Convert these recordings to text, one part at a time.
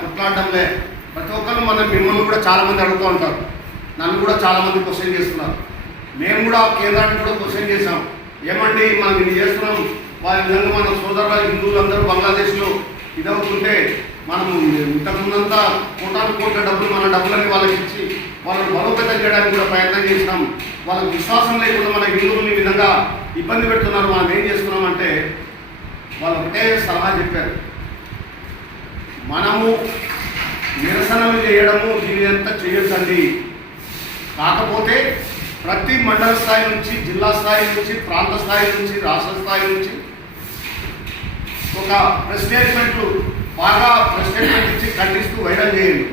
కొట్లాడడంలే ప్రతి ఒక్కరు మిమ్మల్ని కూడా చాలామంది అడుగుతూ ఉంటారు. నన్ను కూడా చాలామంది క్వశ్చన్ చేస్తున్నారు. మేము కూడా కేంద్రానికి కూడా క్వశ్చన్ చేసాం. ఏమండి మనం ఇది చేస్తున్నాం, వారి విధంగా మన సోదరుల హిందువులందరూ బంగ్లాదేశ్లో ఇదవుతుంటే మనం ఇంతకుముందంతా కోట్ల డబ్బులు మన డబ్బులని వాళ్ళకి ఇచ్చి వాళ్ళని బలోపేతం చేయడానికి కూడా ప్రయత్నం చేసినాం. వాళ్ళకి విశ్వాసం లేకుండా మన హిందువుల్ని ఈ విధంగా ఇబ్బంది పెడుతున్నారు. మనం ఏం చేస్తున్నామంటే వాళ్ళు ఒకటే సలహా చెప్పారు, మనము నిరసనలు చేయడము దీని అంతా చేయొచ్చండి, కాకపోతే ప్రతి మండల స్థాయి నుంచి, జిల్లా స్థాయి నుంచి, ప్రాంత స్థాయి నుంచి, రాష్ట్ర స్థాయి నుంచి ఒక ప్రెస్ స్టేట్మెంట్లు బాగా ప్రెస్ స్టేట్మెంట్ ఇచ్చి ఖండిస్తూ వైరల్ చేయండి.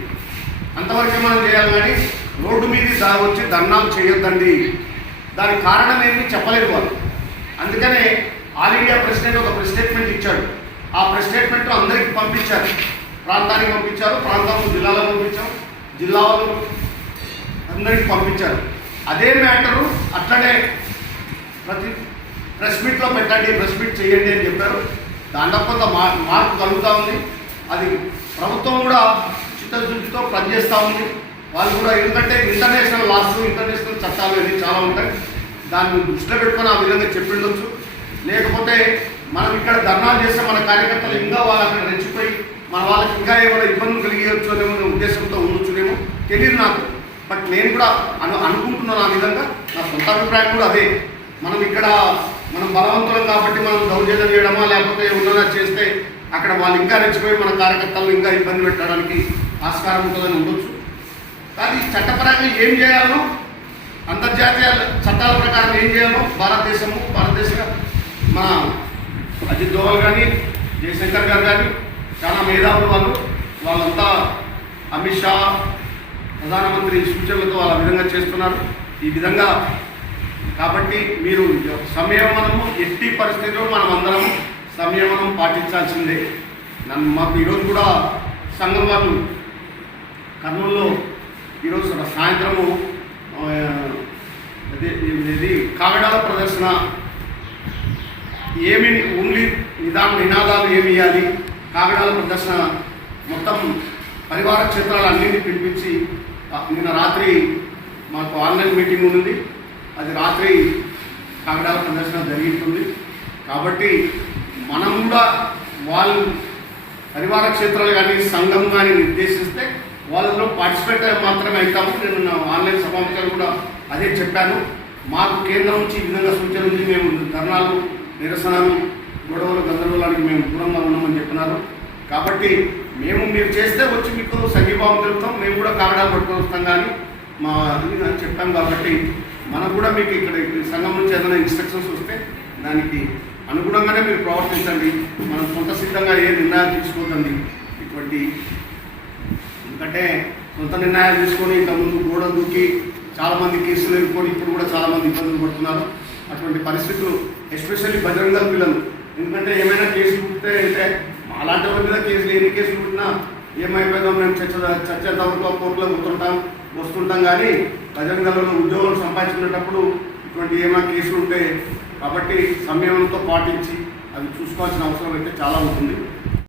అంతవరకే మనం చేయాలి, కానీ రోడ్డు మీద వచ్చి ధర్నాలు చేయొద్దండి. దానికి కారణం ఏమి చెప్పలేదు వాళ్ళు. అందుకనే ఆల్ ఇండియా ప్రెసిడెంట్ ఒక ప్రెస్ స్టేట్మెంట్ ఇచ్చాడు. ఆ ప్రెస్ స్టేట్మెంట్ అందరికీ పంపించారు, ప్రాంతానికి పంపించారు, ప్రాంతం జిల్లాలో పంపించాం, జిల్లా వాళ్ళు అందరికీ పంపించారు. అదే మ్యాటరు అట్లనే ప్రతి ప్రెస్ మీట్లో పెట్టండి, ప్రెస్ మీట్ చేయండి అని చెప్పారు. దాంట్లో కొంత మార్పు కలుగుతూ ఉంది. అది ప్రభుత్వం కూడా చిత్తశుద్ధితో పనిచేస్తూ ఉంది. వాళ్ళు కూడా ఎందుకంటే ఇంటర్నేషనల్ లాస్, ఇంటర్నేషనల్ చట్టాలు ఇవి చాలా ఉంటాయి. దాన్ని దృష్టిలో పెట్టుకొని ఆ విధంగా చెప్పిండొచ్చు. లేకపోతే మనం ఇక్కడ ధర్నాలు చేస్తే మన కార్యకర్తలు ఇంకా వాళ్ళు అక్కడ రెచ్చిపోయి మన వాళ్ళకి ఇంకా ఏమైనా ఇబ్బందులు కలిగేయచ్చు అనే ఉద్దేశంతో ఉండొచ్చునేమో తెలియదు నాకు. బట్ నేను కూడా అనుకుంటున్నాను ఆ విధంగా. నా సొంత అభిప్రాయం కూడా అదే. మనం బలవంతులం కాబట్టి మనం దౌర్జన్యం చేయడమా లేకపోతే ఉన్నదా చేస్తే అక్కడ వాళ్ళు ఇంకా రెచ్చిపోయి మన కార్యకర్తలను ఇంకా ఇబ్బంది పెట్టడానికి ఆస్కారం ఉంటుందని ఉండొచ్చు. కానీ చట్టపరంగా ఏం చేయాలో, అంతర్జాతీయ చట్టాల ప్రకారం ఏం చేయాలో భారతదేశంగా మన అజిత్ దోవల్ కానీ, జయశంకర్ గారు కానీ చాలా మేధావులు వాళ్ళంతా అమిత్ షా ప్రధానమంత్రి సూచనలతో వాళ్ళ విధంగా చేస్తున్నారు. ఈ విధంగా కాబట్టి మీరు సంయమనము ఎట్టి పరిస్థితుల్లో మనం అందరం సంయమనం పాటించాల్సిందే. మాకు ఈరోజు కూడా సంఘం వాళ్ళు కర్నూలులో ఈరోజు సాయంత్రము ఇది కాగడాల ప్రదర్శన ఏమి ఓన్లీ నినాదాలు ఏమి ఇవ్వాలి, కాగడాల ప్రదర్శన మొత్తం పరివార క్షేత్రాలన్నింటినీ పిలిపించి నిన్న రాత్రి మాకు ఆన్లైన్ మీటింగ్ ఉంది. అది రాత్రి కాగడాల ప్రదర్శన జరుగుతుంది. కాబట్టి మనం కూడా వాళ్ళు పరివార క్షేత్రాలు కానీ సంఘం కానీ నిర్దేశిస్తే వాళ్ళలో పార్టిసిపేట్ మాత్రమే అవుతాము. నేను ఆన్లైన్ సమావేశాలు కూడా అదే చెప్పాను. మాకు కేంద్రం నుంచి ఈ విధంగా సూచన ఉంది, మేము ధర్నాలు, నిరసనలు, గొడవలు, గందరగోళానికి మేము దూరంగా ఉన్నామని చెప్పినారు. కాబట్టి మీరు చేస్తే వచ్చి మీకు సంఘీభావం తెలుపుతాం, మేము కూడా కాగడాలు పట్టుకొని వస్తాం కానీ మా అది చెప్పాం. కాబట్టి మనకు కూడా మీకు ఇక్కడ సంఘం నుంచి ఏదైనా ఇన్స్ట్రక్షన్స్ వస్తే దానికి అనుగుణంగానే మీరు ప్రవర్తించండి. మనం సొంత సిద్ధంగా ఏ నిర్ణయాలు తీసుకోకండి. ఇటువంటి ఎందుకంటే సొంత నిర్ణయాలు తీసుకొని ఇంతకుముందు గోడ దూకి చాలామంది కేసులు ఎదుర్కొని ఇప్పుడు కూడా చాలామంది ఇబ్బందులు పడుతున్నారు. అటువంటి పరిస్థితులు ఎస్పెషల్లీ బజరంగ దళ పిల్లలు, ఎందుకంటే ఏమైనా కేసులు పుట్టే అంటే అలాంటి వాళ్ళ మీద కేసులు ఎన్ని కేసులు పుట్టినా ఏమైపోయిందో మేము చర్చేంత వరకు కోర్టులో వస్తుంటాం కానీ బజరంగ దళంలో ఉద్యోగాలు సంపాదించుకునేటప్పుడు ఇటువంటి ఏమైనా కేసులు ఉంటాయి. కాబట్టి సంయమనంతో పాటించి అవి చూసుకోవాల్సిన అవసరం అయితే చాలా ఉంటుంది.